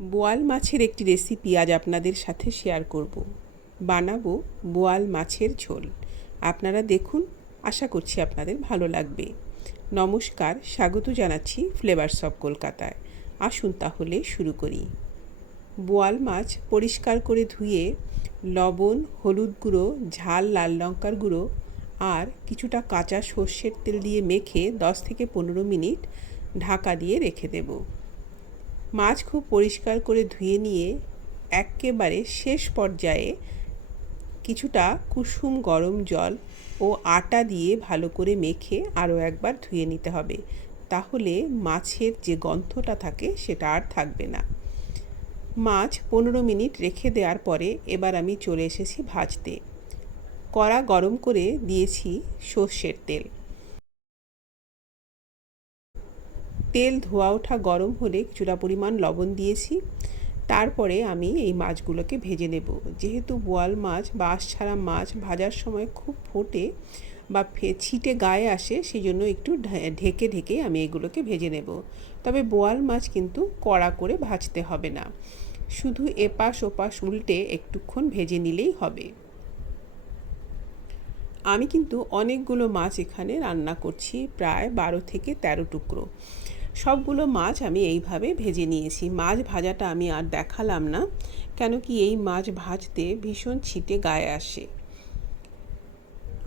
বোয়াল মাছের একটি রেসিপি আজ আপনাদের সাথে শেয়ার করব। বানাবো বোয়াল মাছের ঝোল। আপনারা দেখুন, আশা করছি আপনাদের ভালো লাগবে। নমস্কার, স্বাগত জানাচ্ছি ফ্লেভারস অফ কলকাতায় আসুন তাহলে শুরু করি। বোয়াল মাছ পরিষ্কার করে ধুয়ে লবণ, হলুদ গুঁড়ো, ঝাল লাল লঙ্কার গুঁড়ো আর কিছুটা কাঁচা সর্ষের তেল দিয়ে মেখে দশ থেকে পনেরো মিনিট ঢাকা দিয়ে রেখে দেবো। মাছ খুব পরিষ্কার করে ধুয়ে নিয়ে একেবারে শেষ পর্যায়ে কিছুটা কুসুম গরম জল ও আটা দিয়ে ভালো করে মেখে আরও একবার ধুয়ে নিতে হবে। তাহলে মাছের যে গন্ধটা থাকে সেটা আর থাকবে না। মাছ পনেরো মিনিট রেখে দেওয়ার পরে এবার আমি চলে এসেছি ভাজতে। কড়া গরম করে দিয়েছি সর্ষের তেল। তেল ধোয়া ওঠা গরম হলে কিছুটা পরিমাণ লবণ দিয়েছি। তারপরে আমি এই মাছগুলোকে ভেজে নেব। যেহেতু বোয়াল মাছ বাঁশ ছাড়া মাছ ভাজার সময় খুব ফোটে বা ছিটে গায়ে আসে সেই জন্য একটু ঢেকে ঢেকে আমি এগুলোকে ভেজে নেব। তবে বোয়াল মাছ কিন্তু কড়া করে ভাজতে হবে না। শুধু এপাশ ওপাশ উল্টে একটুক্ষণ ভেজে নিলেই হবে। আমি কিন্তু অনেকগুলো মাছ এখানে রান্না করছি, প্রায় বারো থেকে তেরো টুকরো। সবগুলো মাছ আমি এইভাবে ভেজে নিয়েছি। মাছ ভাজাটা আমি আর দেখালাম না, কেন কি এই মাছ ভাজতে ভীষণ ছিটে গায়ে আসে।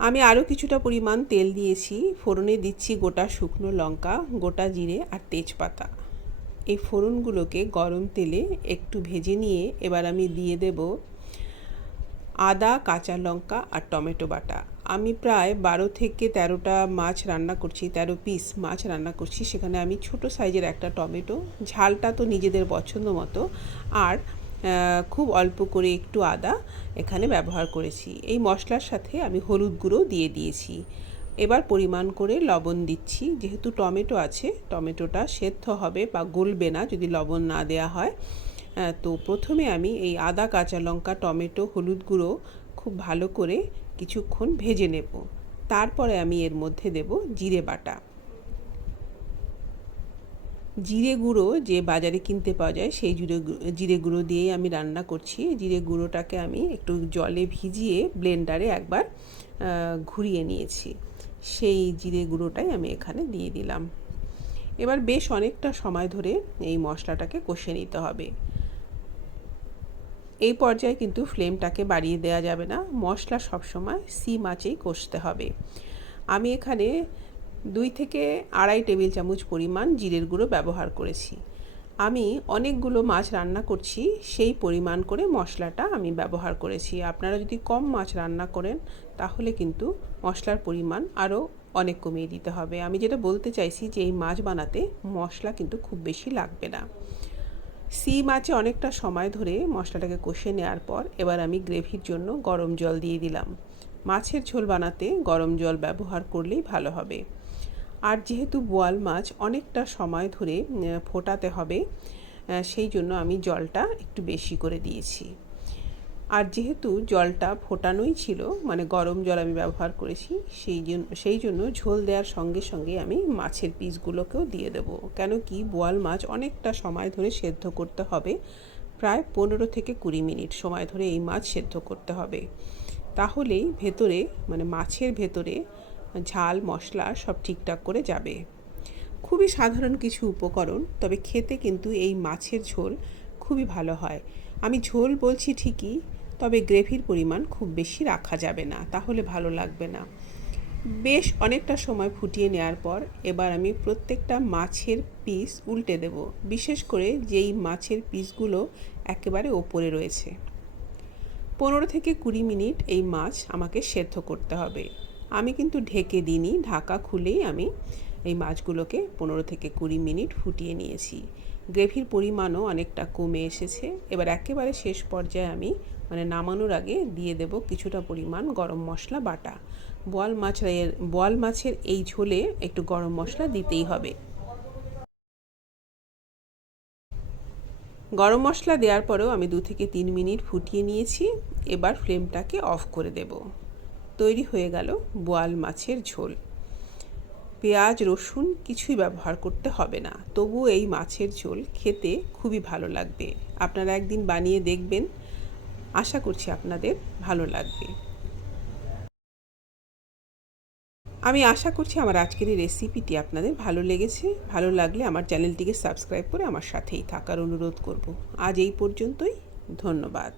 আমি আরও কিছুটা পরিমাণ তেল দিয়েছি, ফোড়নে দিচ্ছি গোটা শুকনো লঙ্কা, গোটা জিরে আর তেজপাতা। এই ফোড়নগুলোকে গরম তেলে একটু ভেজে নিয়ে এবার আমি দিয়ে দেব আদা, কাঁচা লঙ্কা আর টমেটো বাটা। আমি প্রায় বারো থেকে তেরোটা মাছ রান্না করছি, তেরো পিস মাছ রান্না করছি। সেখানে আমি ছোট সাইজের একটা টমেটো, ঝালটা তো নিজেদের পছন্দ মতো, আর খুব অল্প করে একটু আদা এখানে ব্যবহার করেছি। এই মশলার সাথে আমি হলুদ গুঁড়ো দিয়ে দিয়েছি। এবার পরিমাণ করে লবণ দিচ্ছি। যেহেতু টমেটো আছে, টমেটোটা সেদ্ধ হবে বা গলবে না যদি লবণ না দেওয়া হয়। তো প্রথমে আমি এই আদা, কাঁচা লঙ্কা, টমেটো, হলুদ গুঁড়ো খুব ভালো করে কিছুক্ষণ ভেজে নেব। তারপরে আমি এর মধ্যে দেব জিরে বাটা। জিরে গুঁড়ো যে বাজারে কিনতে পাওয়া যায় সেই জিরে জিরে গুঁড়ো দিয়েই আমি রান্না করছি। জিরে গুঁড়োটাকে আমি একটু জলে ভিজিয়ে ব্লেন্ডারে একবার ঘুরিয়ে নিয়েছি। সেই জিরে গুঁড়োটাই আমি এখানে দিয়ে দিলাম। এবার বেশ অনেকটা সময় ধরে এই মশলাটাকে কষে নিতে হবে। এই পর্যায়ে কিন্তু ফ্লেমটাকে বাড়িয়ে দেওয়া যাবে না। মশলা সবসময় সি মাছেই কষতে হবে। আমি এখানে দুই থেকে আড়াই টেবিল চামচ পরিমাণ জিরের গুঁড়ো ব্যবহার করেছি। আমি অনেকগুলো মাছ রান্না করছি, সেই পরিমাণ করে মশলাটা আমি ব্যবহার করেছি। আপনারা যদি কম মাছ রান্না করেন, তাহলে কিন্তু মশলার পরিমাণ আরও অনেক কমিয়ে দিতে হবে। আমি যেটা বলতে চাইছি যে, এই মাছ বানাতে মশলা কিন্তু খুব বেশি লাগবে না। সি মাছে অনেকটা সময় ধরে মশলাটাকে কষে নেওয়ার পর এবার আমি গ্রেভির জন্য গরম জল দিয়ে দিলাম। মাছের ঝোল বানাতে গরম জল ব্যবহার করলেই ভালো হবে। আর যেহেতু বোয়াল মাছ অনেকটা সময় ধরে ফোটাতে হবে সেই জন্য আমি জলটা একটু বেশি করে দিয়েছি। আর যেহেতু জলটা ফোটানোই ছিল মানে গরম জল আমি ব্যবহার করেছি, সেই জন্য সেই জন্য ঝোল দেওয়ার সঙ্গে সঙ্গে আমি মাছের পিসগুলোকেও দিয়ে দেবো। কেন কি বোয়াল মাছ অনেকটা সময় ধরে সেদ্ধ করতে হবে, প্রায় পনেরো থেকে কুড়ি মিনিট সময় ধরে এই মাছ সেদ্ধ করতে হবে। তাহলেই ভেতরে মানে মাছের ভেতরে ঝাল, মশলা সব ঠিকঠাক করে যাবে। খুবই সাধারণ কিছু উপকরণ, তবে খেতে কিন্তু এই মাছের ঝোল খুবই ভালো হয়। আমি ঝোল বলছি ঠিকই তবে গ্রেভির পরিমাণ খুব বেশি রাখা যাবে না, তাহলে ভালো লাগবে না। বেশ অনেকটা সময় ফুটিয়ে নেওয়ার পর এবার আমি প্রত্যেকটা মাছের পিস উল্টে দেব, বিশেষ করে যেই মাছের পিসগুলো একেবারে ওপরে রয়েছে। পনেরো থেকে কুড়ি মিনিট এই মাছ আমাকে সেদ্ধ করতে হবে। আমি কিন্তু ঢেকে দিইনি, ঢাকা খুলেই আমি এই মাছগুলোকে পনেরো থেকে কুড়ি মিনিট ফুটিয়ে নিয়েছি। গ্রেভির পরিমাণও অনেকটা কমে এসেছে। এবার একেবারে শেষ পর্যায়ে আমি মানে নামানোর আগে দিয়ে দেব কিছুটা পরিমাণ গরম মশলা বাটা। বোয়াল মাছের বোয়াল মাছের এই ঝোলে একটু গরম মশলা দিতেই হবে। গরম মশলা দেওয়ার পরেও আমি দু থেকে তিন মিনিট ফুটিয়ে নিয়েছি। এবার ফ্লেমটাকে অফ করে দেব। তৈরি হয়ে গেল বোয়াল মাছের ঝোল। পেঁয়াজ, রসুন কিছুই ব্যবহার করতে হবে না। তবু এই মাছের ঝোল খেতে খুবই ভালো লাগবে। আপনারা একদিন বানিয়ে দেখবেন। আশা করছি আপনাদের ভালো লাগবে। আমি আশা করছি আমার আজকের এই রেসিপিটি আপনাদের ভালো লেগেছে। ভালো লাগলে আমার চ্যানেলটিকে সাবস্ক্রাইব করে আমার সাথেই থাকার অনুরোধ করব। আজ এই পর্যন্তই। ধন্যবাদ।